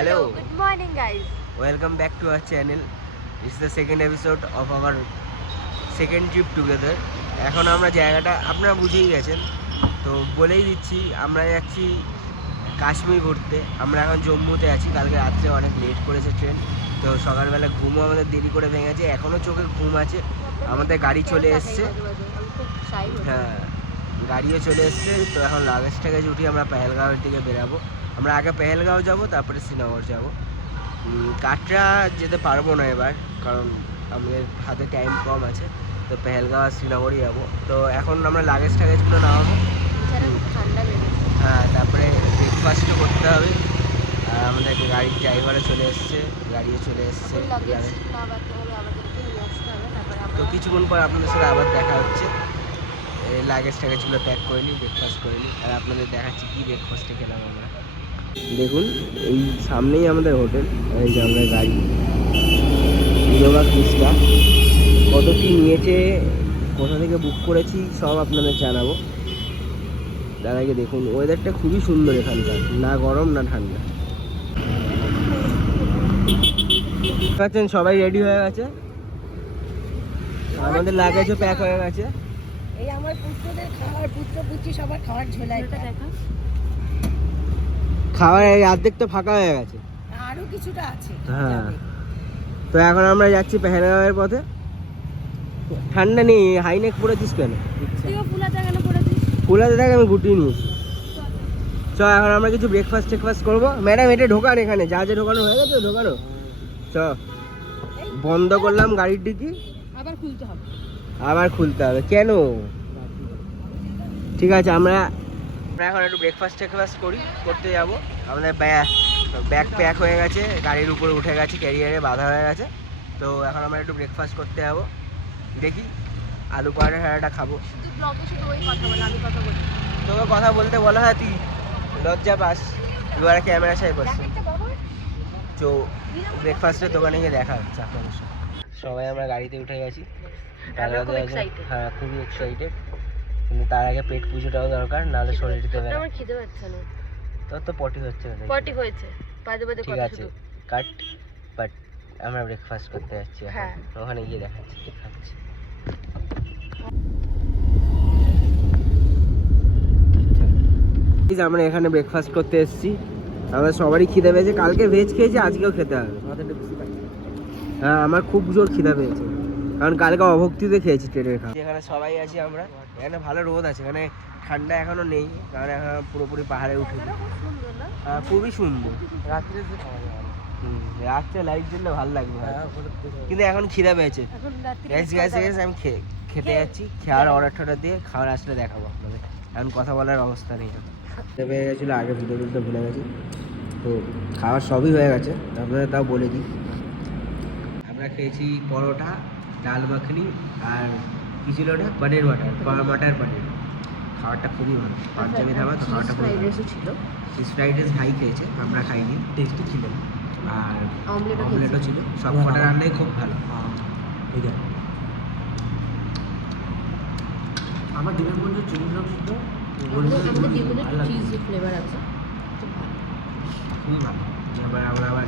Hello. Good morning, guys. Welcome back to our channel. It's the second episode of our second trip together. এখন আমরা জায়গাটা আপনারা বুঝেই গেছেন। তো বলেই দিচ্ছি আমরা যাচ্ছি কাশ্মীর ঘুরতে। আমরা এখন জম্মুতে আছি। কালকে রাত্রে অনেক লেট করেছে ট্রেন তো সকালবেলা ঘুমও আমাদের দেরি করে ভেঙেছে। এখনও চোখে ঘুম আছে। আমাদের গাড়ি চলে এসছে। হ্যাঁ গাড়িও চলে এসছে। তো এখন লাগেজ টাগেজ উঠি আমরা পেহেলগাঁওয়ের দিকে বেরাবো। আমরা আগে পেহেলগাঁও যাব তারপরে শ্রীনগর যাব। কাটরা যেতে পারব না এবার কারণ আমাদের হাতে টাইম কম আছে। তো পেহেলগাঁও আর শ্রীনগরই যাব। তো এখন আমরা লাগেজ টাগেজগুলো নামাবো। লেগেছে। হ্যাঁ তারপরে ব্রেকফাস্টও করতে হবে। আর আমাদের গাড়ির ড্রাইভারও চলে এসছে গাড়িও চলে এসছে হবে তো কিছুক্ষণ পর আপনাদের সাথে আবার দেখা হচ্ছে। এই লাগেজ টাগেজগুলো প্যাক করে নিই ব্রেকফাস্ট করে নিই। আর আপনাদের দেখাচ্ছি কী ব্রেকফাস্টে খেলাম আমরা। দেখুন এই সামনেই আমাদের হোটেল এই যে আমাদের গাড়ি। ইনোভা ক্রিস্টা কত কী নিয়েছে কোথা থেকে বুক করেছি সব আপনাদের জানাব। তার আগে দেখুন ওয়েদারটা খুবই সুন্দর এখানকার না গরম না ঠান্ডা। পাচ্ছেন সবাই রেডি হয়ে গেছে? আমাদের লাগেজও প্যাক হয়ে গেছে। এই আমার পুত্রদের খাবার পুত্র পুত্রী সবার খাবার ঝোলাই দেখা। খাবার অর্ধেক তো ফাঁকা হয়ে গেছে। আরও কিছুটা আছে। হ্যাঁ। তো এখন আমরা যাচ্ছি পেহেলগাঁওয়ের পথে। ঠান্ডা নেই হাইনেক পরেছিস কেন? কুলাতে থাকে আমি গুটিয়ে নিয়েছি। চ এখন আমরা কিছু ব্রেকফাস্ট টেকফাস্ট করব। ম্যাডাম এটা ঢোকান এখানে। যা যা ঢোকানো হয়ে গেছে ঢোকানো। চ বন্ধ করলাম গাড়ির ডিকি। আবার খুলতে হবে। আবার খুলতে হবে। কেন? ঠিক আছে আমরা আমরা এখন একটু ব্রেকফাস্ট টেকফাস্ট করি করতে যাব। আমাদের ব্যাগ প্যাক হয়ে গেছে গাড়ির উপরে উঠে গেছে ক্যারিয়ারে বাঁধা হয়ে গেছে। তো এখন আমরা একটু ব্রেকফাস্ট করতে যাব। দেখি আলু পরোটা ঠাড়াটা খাব। তোকে কথা বলতে বলা হয় তুই। লজ্জা পাস। দুবারে ক্যামেরা সাই করছে। তো ব্রেকফাস্টের দোকানে গিয়ে দেখা হচ্ছে আপনাদের সবাই আমরা গাড়িতে উঠে গেছি। হ্যাঁ খুবই এক্সাইটেড কিন্তু তার আগে পেট পুজোটাও দরকার নাহলে শরীর দেবে না। আমার খিদে পাচ্ছে না? তোর তো পটি হচ্ছে না পটি হয়েছে। বাজে বাজে ঠিক আছে কাট বাট আমরা ব্রেকফাস্ট করতে যাচ্ছি এখন। হ্যাঁ। ওখানে গিয়ে দেখাচ্ছি কি খাচ্ছি। আমরা এখানে ব্রেকফাস্ট করতে এসেছি। আমরা সবারই খিদে পেয়েছে। কালকে ভেজ খেয়েছি আজকেও খেতে হবে। হ্যাঁ আমার খুব জোর খিদে পেয়েছে। কারণ কালকে অভক্তিতে খেয়েছি ট্রেনের খাওয়া এখানে সবাই আছি আমরা। এখানে ভালো রোদ আছে এখানে ঠান্ডা এখনও নেই কারণ এখন পুরোপুরি পাহাড়ে উঠে না? হ্যাঁ, খুবই সুন্দর। রাত্রে হুম, রাত্রে লাইট জ্বললে ভালো লাগবে কিন্তু এখন খিদে পেয়েছে। গ্যাস গ্যাস গ্যাস আমি খে- খেতে যাচ্ছি। খাওয়ার অর্ডার টর্ডার দিয়ে খাওয়ার আসলে দেখাবো আপনাদের। এখন কথা বলার অবস্থা নেই। পেয়ে গেছিল আগে ভিডিও তুলতে ভুলে গেছি। তো খাওয়ার সবই হয়ে গেছে। আপনাদের তাও বলে দিই। আমরা খেয়েছি পরোটা ডাল মাখনি আর কি ছিল ওটা? পনির বাটার মাটার পনির। খাবারটা খুবই ভালো। পাঞ্জাবি ধাবা তো খাবারটা খুবই ভালো। ছিল। চিজ ফ্রাইড রাইস ভাই খেয়েছে আমরা খাইনি। টেস্টি ছিল। আর অমলেটও অমলেটও ছিল। সব কটা রান্নাই খুব ভালো। আমার ডিমের মধ্যে চুইংগাম ছিল আমাদের ডিমের চিজ ফ্লেভার আছে। খুবই ভালো। এবার আমরা আবার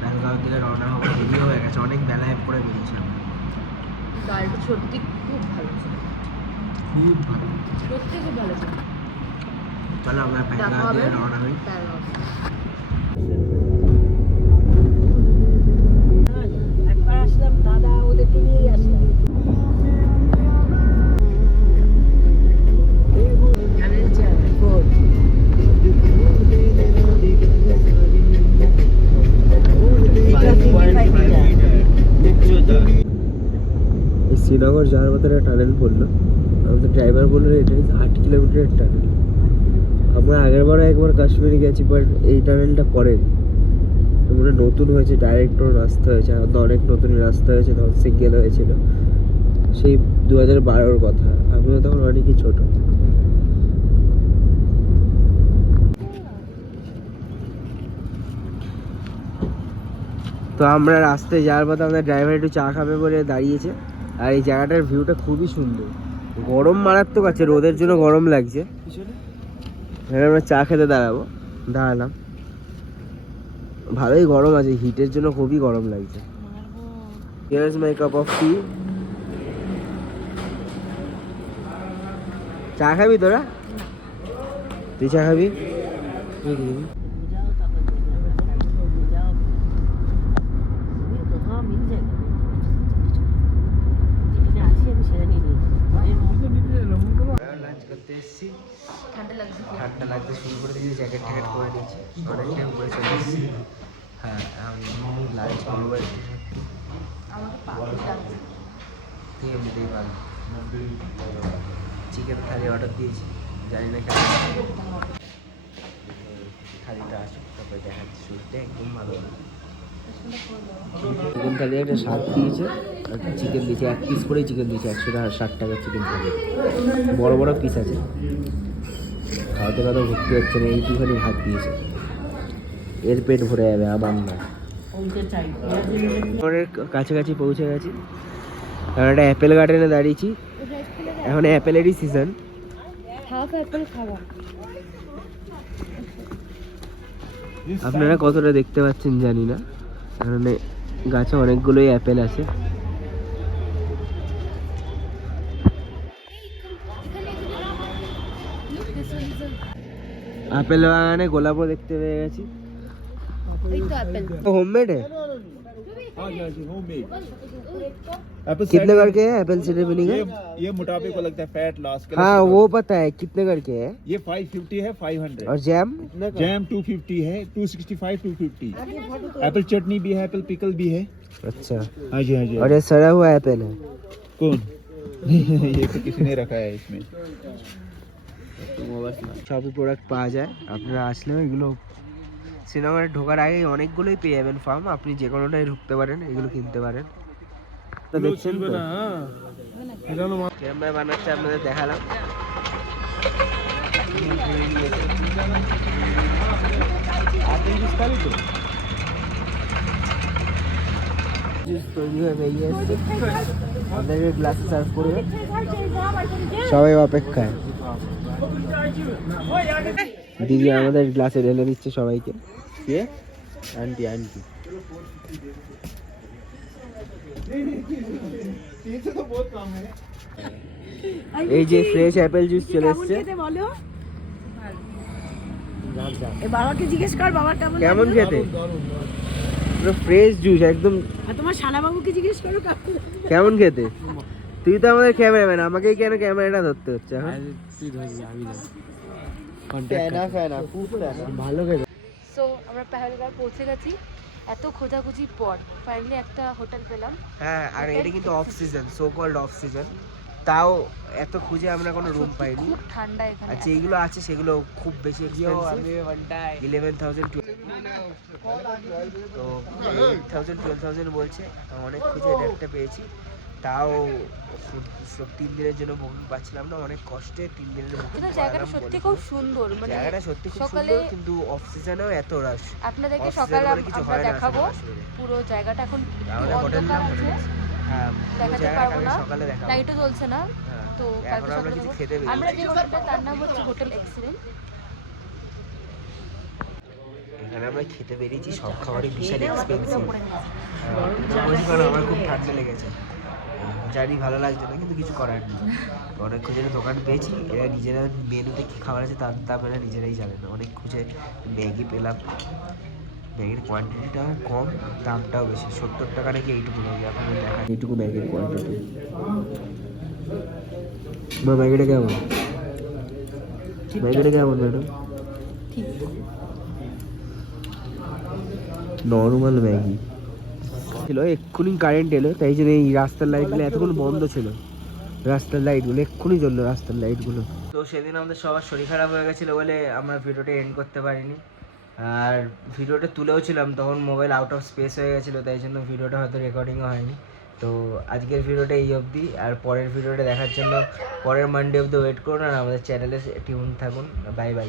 বেলগাঁওয়ের দিকে রওনা হব। হয়ে গেছে। অনেক বেলায় পরে বেরিয়েছি আমরা। ডালটা সত্যি খুব ভালো ছিল। খুব ভালো। সত্যি খুব ভালো ছিল। চলো আমরা দেখা বেলগাঁও হবে শ্রীনগর যাওয়ার মতো একটা টানেল পড়ল আমাদের ড্রাইভার বলল, এটা আট কিলোমিটারের টানেল আমরা আগের বারে একবার কাশ্মীরে গেছি বাট এই টানেলটা পড়েনি মানে নতুন হয়েছে ডাইরেক্ট রাস্তা হয়েছে তো অনেক নতুন রাস্তা হয়েছে তখন সিঙ্গেল হয়েছিল। সেই দু হাজার বারোর কথা, আমিও তখন অনেকই ছোট। তো আমরা রাস্তায় যাওয়ার পথে আমাদের ড্রাইভার একটু চা খাবে বলে দাঁড়িয়েছে। আর এই জায়গাটার ভিউটা খুবই সুন্দর। গরম মারাত্মক আছে রোদের জন্য গরম লাগছে। এখানে আমরা চা খেতে দাঁড়াবো। দাঁড়ালাম। ভালোই গরম আছে হিটের জন্য খুবই গরম লাগছে। Here's my cup of tea চা খাবি তোরা? তুই চা খাবি তুই কি খাবি? লাঞ্চ করতে এসেছি ঠান্ডা লাগছে খুব। ঠান্ডা লাগতে শুরু করে দিয়েছি জ্যাকেট ট্যাকেট করে দিয়েছি। অনেকটাই উপরে চলে এসেছি হ্যাঁ আমি লাঞ্চ করব লাগছে। এমনিতেই পাবি চিকেন থালি অর্ডার দিয়েছি। জানি না কেমন থালিটা আসুক তারপরে দেখাচ্ছি শুরুতে। একদম ভালো। চিকেন থালি একটা শাক দিয়েছে আর চিকেন দিয়েছে এক পিস করেই চিকেন দিয়েছে একশো টাকা ষাট টাকা চিকেন থালি বড় বড় পিস আছে। খাওয়াতে খাওয়াতে ভর্তি হচ্ছে না এইটুখানি ভাত দিয়েছে। এর পেট ভরে যাবে আবার না। কাছাকাছি পৌঁছে গেছি। কারণ একটা অ্যাপেল গার্ডেনে দাঁড়িয়েছি। এখন অ্যাপেলেরই সিজন অ্যাপেল খাওয়া আপনারা কতটা দেখতে পাচ্ছেন জানি না। কারণ গাছে অনেকগুলোই অ্যাপেল আছে। আপেল বাগানে গোলাপও দেখতে পেয়ে গেছি এই তো অ্যাপেল होममेड है हाँ जी हाँ जी होम मेड एप्पल कितने करके है एप्पल साइडर ये विनेगर ये मोटापे को लगता है फैट लॉस के हाँ वो पता है कितने करके है ये 550 है 500 और जैम जैम 250 है 265 250 एप्पल चटनी भी है एप्पल पिकल भी है अच्छा हाँ जी हाँ जी और ये सड़ा हुआ एप्पल है कौन ये तो किसी ने रखा है इसमें সবই প্রোডাক্ট পাওয়া যায়। আপনারা আসলেও এগুলো শ্রীনগরে ঢোকার আগেই অনেকগুলোই পেয়ে যাবেন ফার্ম আপনি যে কোনোটাই ঢুকতে পারেন এগুলো কিনতে পারেন। দেখছেন তো? বানাচ্ছে আপনাদের দেখালাম। হয়ে সবাই অপেক্ষায়। দিদি আমাদের গ্লাসে ঢেলে দিচ্ছে সবাইকে। কে? Aunty aunty. এই যে ফ্রেশ অ্যাপেল জুস চলে এসছে। বাবাকে জিজ্ঞেস কর বাবার কেমন কেমন খেতে পুরো ফ্রেশ জুস একদম আর তোমার শালা বাবুকে জিজ্ঞেস করো কেমন খেতে? তুই তো আমাদের ক্যামেরাম্যান আমাকেই কেন ক্যামেরাটা ধরতে হচ্ছে ফ্যানা ভালো সো আমরা পেহেলগাঁও পৌঁছে গেছি। এত খোঁজাখুঁজির পর ফাইনালি একটা হোটেল পেলাম। হ্যাঁ আর এটা কিন্তু off season so called off season তাও এত খুঁজে আমরা কোনো রুম পাইনি। খুব ঠান্ডা এখানে। আর যেগুলো আছে সেগুলো খুব বেশি ইলেভেন থাউজেন্ড তো এইট থাউজেন্ড টুয়েলভ থাউজেন্ড বলছে অনেক খুঁজে একটা পেয়েছি। তাও তিন দিনের জন্য বুকিং পাচ্ছিলাম না অনেক কষ্টে তিন দিনের বুকিং কিন্তু জায়গাটা সত্যি খুব সুন্দর মানে জায়গাটা সত্যি খুব সুন্দর কিন্তু অফ সিজনেও এত রাশ আপনাদেরকে সকালে আমরা দেখাবো পুরো জায়গাটা এখন অন্ধকার নাম আছে। হ্যাঁ দেখাতে পারব না। সকালে দেখাবো। লাইটও জ্বলছে না হ্যাঁ, তো কালকে আমরা সকালে আমরা যে হোটেলটা তার নাম হচ্ছে হোটেল এক্সিলেন্ট এখানে আমরা খেতে বেরিয়েছি সব খাবারই বিশাল এক্সপেন্সিভ আমার খুব ঠান্ডা লেগেছে। জানি ভালো লাগছে না কিন্তু কিছু করার নেই। অনেক খুঁজে দোকান পেয়েছি এরা নিজেরা মেনুতে কী খাবার আছে তার দাম এরা নিজেরাই জানে না। অনেক খুঁজে ম্যাগি পেলাম। ম্যাগির কোয়ান্টিটিটাও কম দামটাও বেশি। সত্তর টাকা নাকি এইটুকু ম্যাগি আপনাদের দেখা এইটুকু ম্যাগির কোয়ান্টিটি বা ম্যাগিটা কেমন? ম্যাগিটা কেমন ম্যাডাম? Normal Maggi. ছিল এক্ষুনি কারেন্ট এলো তাই জন্য এই রাস্তার লাইটগুলো এতক্ষণ বন্ধ ছিল। রাস্তার লাইটগুলো এক্ষুনি জ্বললো রাস্তার লাইটগুলো তো সেদিন আমাদের সবার শরীর খারাপ হয়ে গেছিল বলে আমরা ভিডিওটা এন্ড করতে পারিনি। আর ভিডিওটা তুলেও ছিলাম তখন মোবাইল আউট অফ স্পেস হয়ে গেছিল তাই জন্য ভিডিওটা হয়তো রেকর্ডিংও হয়নি। তো আজকের ভিডিওটা এই অবধি আর পরের ভিডিওটা দেখার জন্য পরের মানডে অবধি ওয়েট করুন আর আমাদের চ্যানেলে টিউন থাকুন। Bye bye